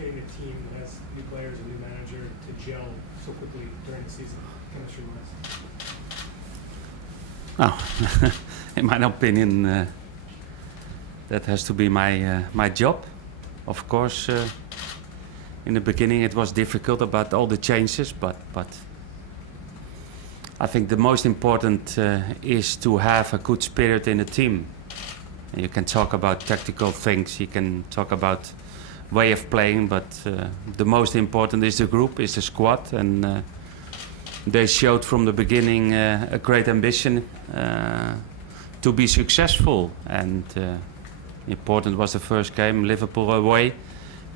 getting a team that has new players and new manager to gel so quickly during the season, chemistry-wise? Oh, in my opinion, that has to be my job. Of course, in the beginning it was difficult about all the changes, but I think the most important is to have a good spirit in the team. You can talk about tactical things, you can talk about way of playing, but the most important is the group, is the squad, and they showed from the beginning a great ambition to be successful. And important was the first game, Liverpool away,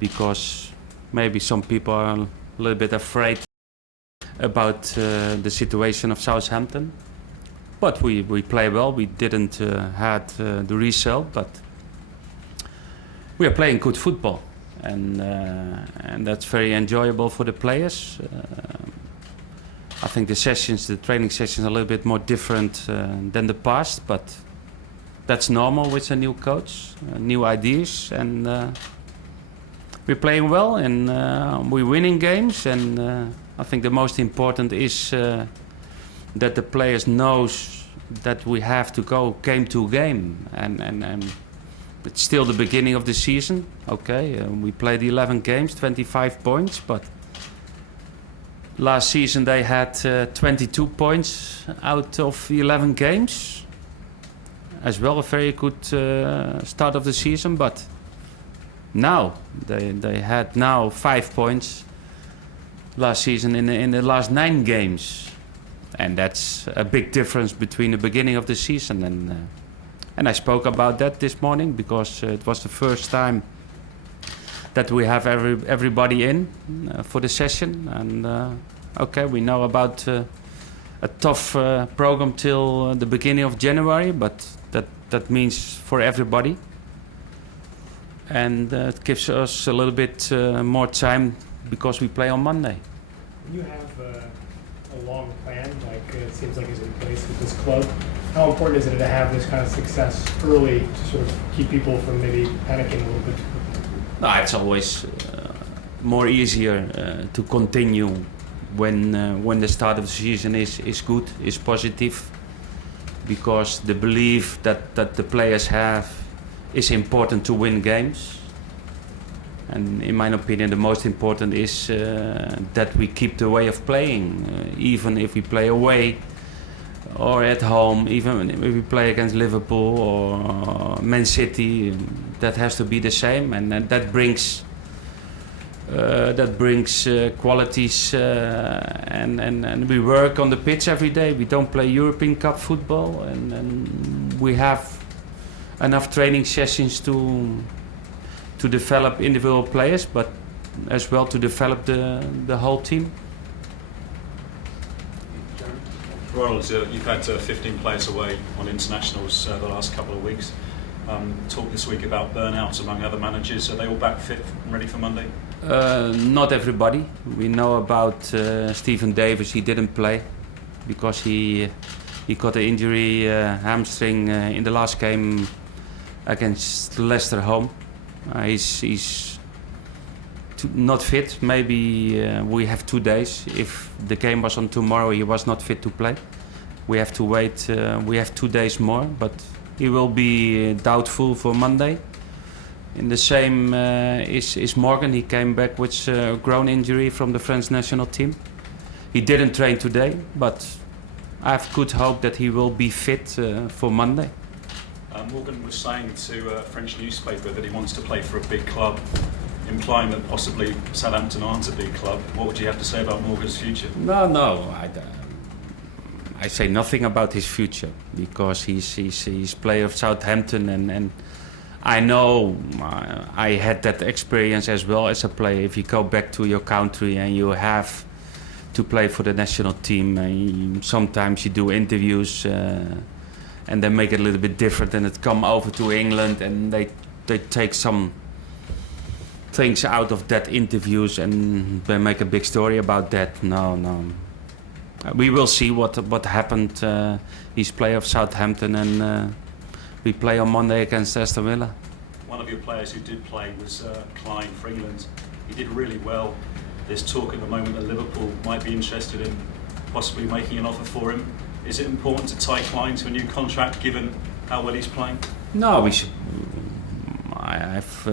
because maybe some people are a little bit afraid about the situation of Southampton. But we play well. We didn't had the result, but we are playing good football, and that's very enjoyable for the players. I think the sessions, the training sessions, are a little bit more different than the past, but that's normal with a new coach, new ideas, and we're playing well, and we're winning games, and I think the most important is that the players knows that we have to go game to game, and it's still the beginning of the season. Okay, we played 11 games, 25 points, but last season they had 22 points out of 11 games. As well, a very good start of the season, but now they had now 5 points last season in the last 9 games, and that's a big difference between the beginning of the season and I spoke about that this morning because it was the first time that we have everybody in for the session, and okay, we know about a tough program till the beginning of January, but that means for everybody, and it gives us a little bit more time because we play on Monday. You have a long plan, like it seems like is in place with this club. How important is it to have this kind of success early to sort of keep people from maybe panicking a little bit? No, it's always more easier to continue when the start of the season is good, is positive, because the belief that the players have is important to win games. And in my opinion, the most important is that we keep the way of playing, even if we play away or at home, even if we play against Liverpool or Man City, that has to be the same, and that brings qualities, and we work on the pitch every day. We don't play European Cup football, and we have enough training sessions to develop individual players, but as well to develop the whole team. Ronald, you've had 15 players away on internationals the last couple of weeks. Talk this week about burnouts among other managers. Are they all back fit and ready for Monday? Not everybody. We know about Stephen Davis. He didn't play because he got an injury, hamstring, in the last game against Leicester home. He's not fit. Maybe we have 2 days. If the game was on tomorrow, he was not fit to play. We have to wait. We have 2 days more, but he will be doubtful for Monday. In the same is Morgan. He came back with a groin injury from the French national team. He didn't train today, but I have good hope that he will be fit for Monday. Morgan was saying to a French newspaper that he wants to play for a big club, implying that possibly Southampton aren't a big club. What would you have to say about Morgan's future? No. I say nothing about his future because he's player of Southampton, and I know I had that experience as well as a player. If you go back to your country and you have to play for the national team, sometimes you do interviews and they make it a little bit different, and it come over to England and they take some things out of that interviews and they make a big story about that. No. We will see what happened. He's player of Southampton, and we play on Monday against Aston Villa. One of your players who did play was Klein for England. He did really well. There's talk at the moment that Liverpool might be interested in possibly making an offer for him. Is it important to tie Klein to a new contract given how well he's playing? No, we should. I have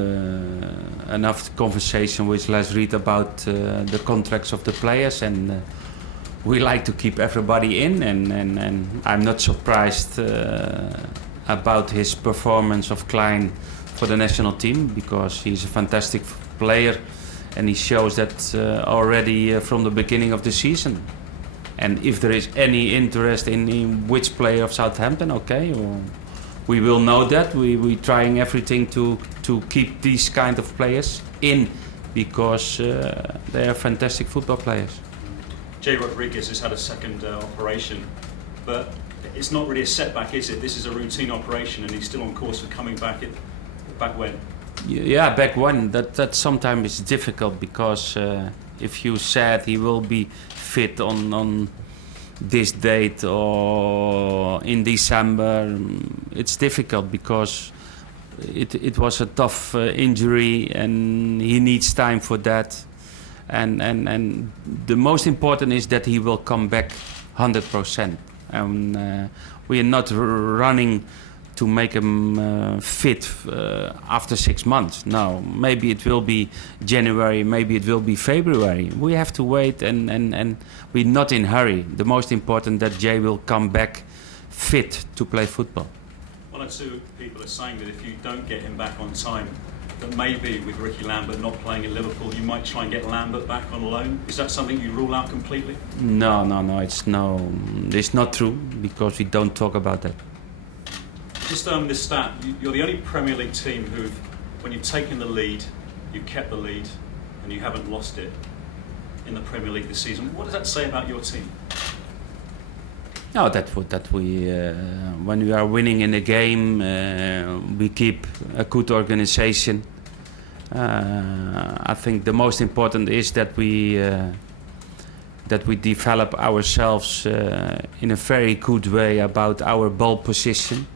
enough conversation with Les Reed about the contracts of the players, and we like to keep everybody in. And I'm not surprised about his performance of Klein for the national team, because he's a fantastic player, and he shows that already from the beginning of the season. And if there is any interest in which player of Southampton, okay, we will know that. We're trying everything to keep these kind of players in, because they are fantastic football players. Jay Rodriguez has had a second operation, but it's not really a setback, is it? This is a routine operation, and he's still on course for coming back. Back when? Yeah, back when. That sometimes is difficult, because if you said he will be fit on this date or in December, it's difficult, because it was a tough injury and he needs time for that. And the most important is that he will come back 100%. And we are not running to make him fit after 6 months. No, maybe it will be January, maybe it will be February. We have to wait, and we're not in hurry. The most important that Jay will come back fit to play football. One or two people are saying that if you don't get him back on time, that maybe with Ricky Lambert not playing at Liverpool, you might try and get Lambert back on loan. Is that something you rule out completely? No, it's not true, because we don't talk about that. Just this stat, you're the only Premier League team who've, when you've taken the lead, you've kept the lead, and you haven't lost it in the Premier League this season. What does that say about your team? No, that we when we are winning in a game, we keep a good organization. I think the most important is that we develop ourselves in a very good way about our ball position.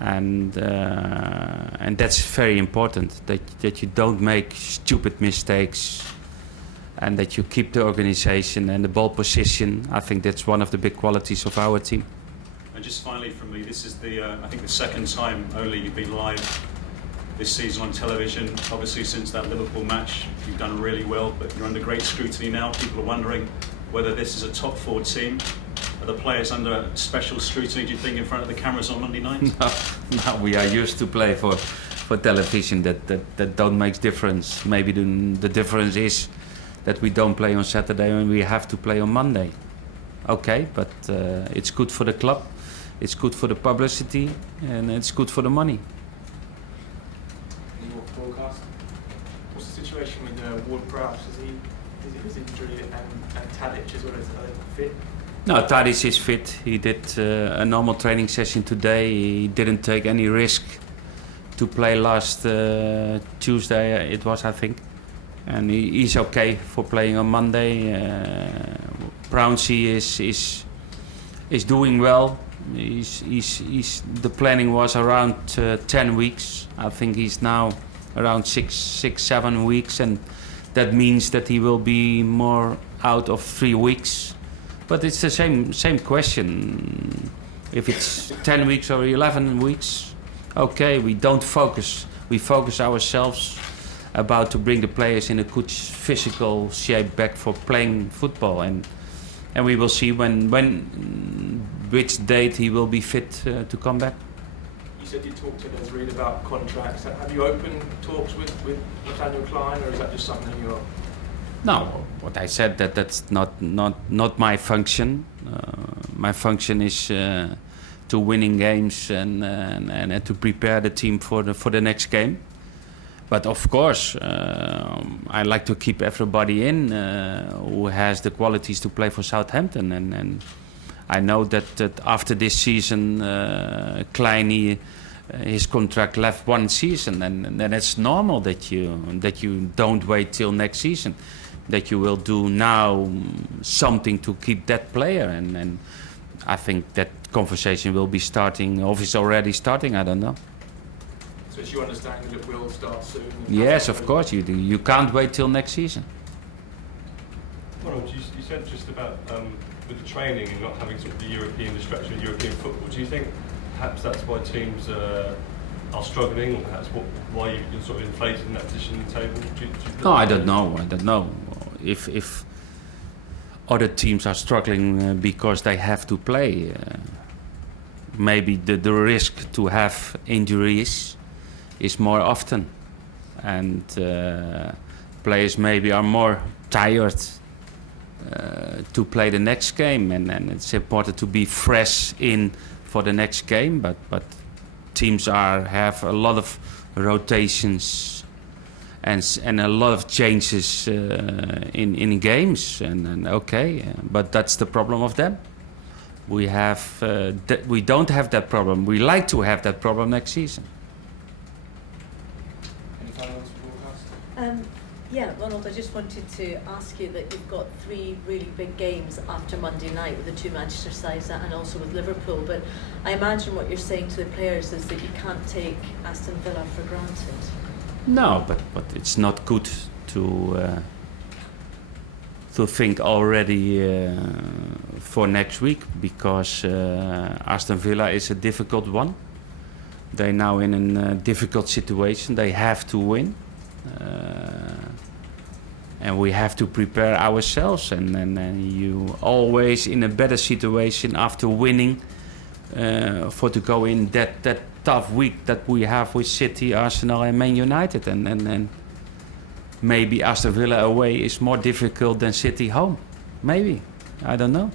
And that's very important, that you don't make stupid mistakes, and that you keep the organization and the ball position. I think that's one of the big qualities of our team. And just finally from me, this is I think the second time only you've been live this season on television. Obviously since that Liverpool match you've done really well, but you're under great scrutiny now. People are wondering whether this is a top 4 team. Are the players under special scrutiny, do you think, in front of the cameras on Monday night? No, we are used to play for television. That don't make difference. Maybe the difference is that we don't play on Saturday and we have to play on Monday. Okay, but it's good for the club, it's good for the publicity, and it's good for the money. Any more forecast? What's the situation with Ward-Prowse? Is his injury and Tadic as well, as fit? No, Tadic is fit. He did a normal training session today. He didn't take any risk to play last Tuesday, it was, I think. And he's okay for playing on Monday. Brownsy is doing well. The planning was around 10 weeks. I think he's now around 6-7 weeks, and that means that he will be more out of 3 weeks. But it's the same question. If it's 10 weeks or 11 weeks, okay, we don't focus. We focus ourselves about to bring the players in a good physical shape back for playing football, and we will see which date he will be fit to come back. You said you talked to Les Reed about contracts. Have you opened talks with Nathaniel Klein, or is that just something you're? No, what I said that's not my function. My function is to winning games and to prepare the team for the next game. But of course, I like to keep everybody in who has the qualities to play for Southampton, and I know that after this season, Klein, his contract left 1 season, and then it's normal that you don't wait till next season, that you will do now something to keep that player, and I think that conversation will be starting, or is already starting, I don't know. So it's your understanding that it will start soon? Yes, of course you do. You can't wait till next season. Ronald, you said just about with the training and not having sort of the European distraction of European football. Do you think perhaps that's why teams are struggling, or perhaps why you're sort of inflated in that position in the table? No, I don't know. I don't know if other teams are struggling because they have to play. Maybe the risk to have injuries is more often, and players maybe are more tired to play the next game, and it's important to be fresh in for the next game. But teams have a lot of rotations and a lot of changes in games, and okay, but that's the problem of them. We don't have that problem. We like to have that problem next season. Any final words for broadcast? Yeah, Ronald, I just wanted to ask you that you've got 3 really big games after Monday night with the 2 Manchester sides and also with Liverpool, but I imagine what you're saying to the players is that you can't take Aston Villa for granted. No, but it's not good to think already for next week, because Aston Villa is a difficult one. They're now in a difficult situation. They have to win. And we have to prepare ourselves, and you always in a better situation after winning for to go in that tough week that we have with City, Arsenal and Man United, and maybe Aston Villa away is more difficult than City home. Maybe, I don't know.